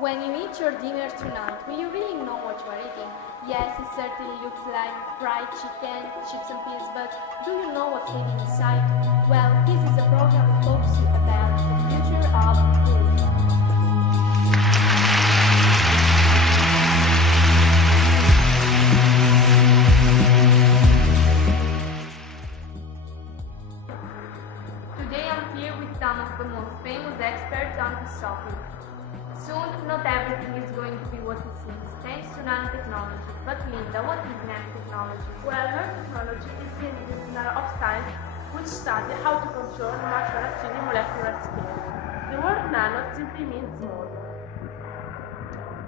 When you eat your dinner tonight, will you really know what you are eating? Yes, it certainly looks like fried chicken, chips and peas, but do you know what's living inside? Well, this is a program that talks to you about the future of food. Today I'm here with some of the most famous experts on this topic. Soon, not everything is going to be what it seems, thanks to nanotechnology. But Linda, what is nanotechnology? Well, nanotechnology is the discipline of science which study how to control molecular activity molecular scale. The word nano simply means small.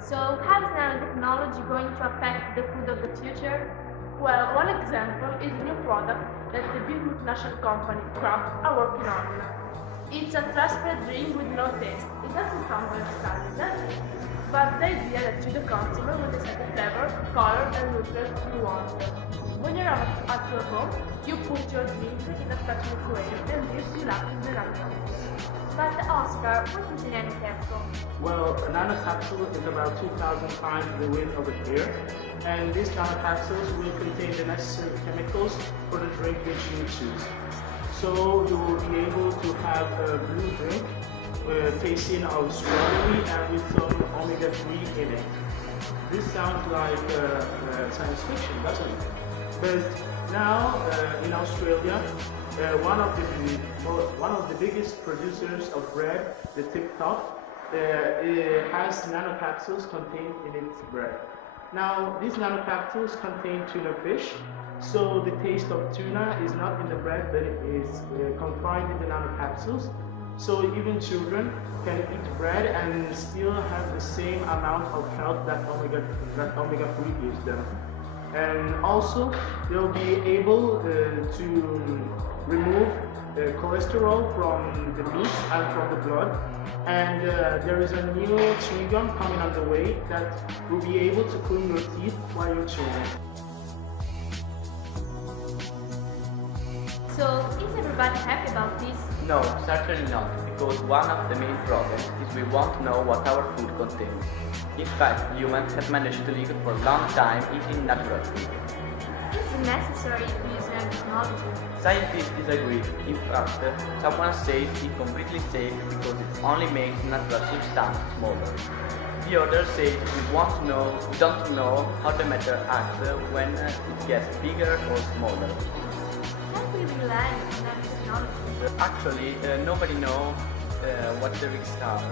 So, how is nanotechnology going to affect the food of the future? Well, one example is a new product that the big multinational company Kraft are working on. It's a transparent drink with no taste. It doesn't sound very exciting, does it? But the idea that you, the consumer, will decide the flavor, color, and nutrients you want. When you're at your home, you put your drink in a special microwave and this will act in the nanocapsule. But Oscar, what is a nanocapsule? Well, a nanocapsule is about 2,000 times the width of a hair, and these nanocapsules will contain the necessary chemicals for the drink which you choose. So you will be able to have a blue drink tasting of strawberry and with some omega-3 in it. This sounds like science fiction, doesn't it? But now in Australia, one of the biggest producers of bread, the Tip Top, it has nanocapsules contained in its bread. Now, these nanocapsules contain tuna fish, so the taste of tuna is not in the bread, but it is confined in the nanocapsules. So even children can eat bread and still have the same amount of health that omega-3 gives them. And also, they'll be able to remove cholesterol from the meat and from the blood. And there is a new chewing gum coming on the way that will be able to clean your teeth while you're chewing. So, is everybody happy about this? No, certainly not, because one of the main problems is we won't know what our food contains. In fact, humans have managed to live for a long time eating natural food. Is it necessary to use nanotechnology? Scientists disagree. In fact, someone says it's completely safe because it only makes natural substance smaller. The other says we don't know how the matter acts when it gets bigger or smaller. Can we rely on nanotechnology? Actually, nobody knows what the risks are,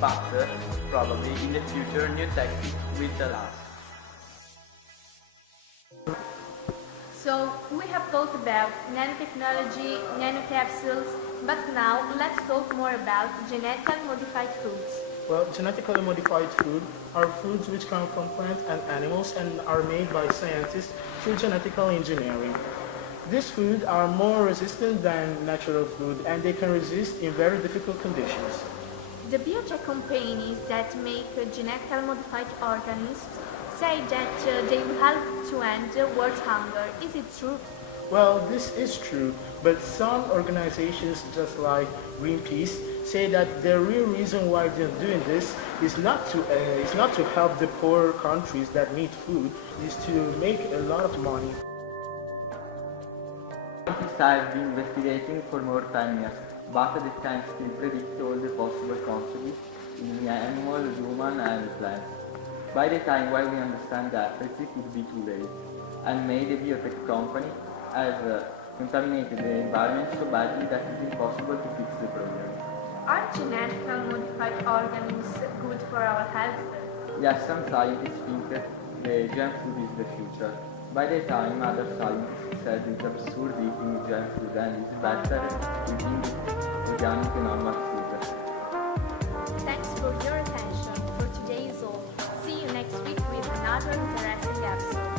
but probably in the future new techniques will tell us. So, we have talked about nanotechnology, nanocapsules, but now let's talk more about genetically modified foods. Well, genetically modified food are foods which come from plants and animals and are made by scientists through genetical engineering. These foods are more resistant than natural food and they can resist in very difficult conditions. The biotech companies that make genetically modified organisms say that they will help to end world hunger. Is it true? Well, this is true, but some organizations just like Greenpeace say that the real reason why they're doing this is not to help the poor countries that need food, is to make a lot of money. Scientists have been investigating for more than 10 years, but they can still predict all the possible consequences in animal, human and plants. By the time when we understand that, it could be too late, and maybe the biotech company has contaminated the environment so badly that it is impossible to fix the problem. Are genetically modified organisms good for our health? Yes, some scientists think the junk food is the future. By the time other scientists said it's absurd eating junk food and it's better eating organic normal food. Thanks for your attention. For today is all. See you next week with another interesting episode.